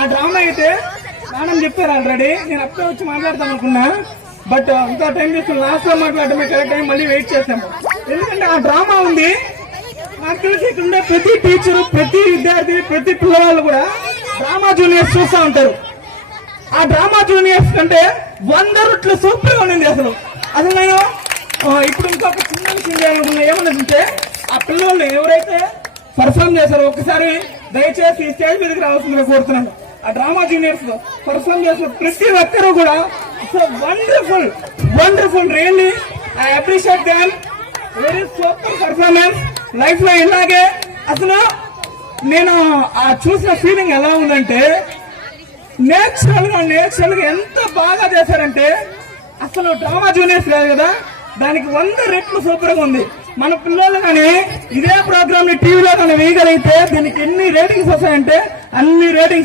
ఆ డ్రామా అయితే మేడం చెప్పారు ఆల్రెడీ. నేను అప్పుడే వచ్చి మాట్లాడతాను అనుకున్నా, బట్ ఇంకా టైం తీసుకుని లాస్ట్ లో మాట్లాడటమే కరెక్ట్ టైం, మళ్ళీ వెయిట్ చేసాము. ఎందుకంటే ఆ డ్రామా ఉంది. నాకు తెలిసి ఇక్కడ ఉండే ప్రతి టీచరు, ప్రతి విద్యార్థి, ప్రతి పిల్లవాళ్ళు కూడా డ్రామా జూనియర్స్ చూస్తూ ఉంటారు. ఆ డ్రామా జూనియర్స్ కంటే 100 రెట్లు సూపర్ గా ఉండింది. అసలు నేను ఇప్పుడు ఇంకొక చిన్న విషయం చేయాలనుకున్నా. ఏమన్నదంటే ఆ పిల్లలు ఎవరైతే పర్ఫామ్ చేశారో ఒకసారి దయచేసి స్టేజ్ మీదకి రావాల్సిందిగా కోరుతున్నాను. ఆ డ్రామా జూనియర్స్ పర్ఫామ్ చేసిన ప్రతి ఒక్కరూ కూడా wonderful really I appreciate them. Very super performance. Life లో ఇలాగే అసలు నేను ఆ చూసిన ఫీలింగ్ ఎలా ఉందంటే నేచురల్ గా ఎంత బాగా చేశారంటే అసలు డ్రామా జూనియర్స్ కాదు కదా, దానికి 100 రెట్లు సూపర్ గా ఉంది. మన పిల్లలు కానీ ఇదే ప్రోగ్రామ్ ని టీవీలో కానీ వేయగలిగితే దీనికి ఎన్ని రేటింగ్స్ వస్తాయంటే అన్ని రేటింగ్స్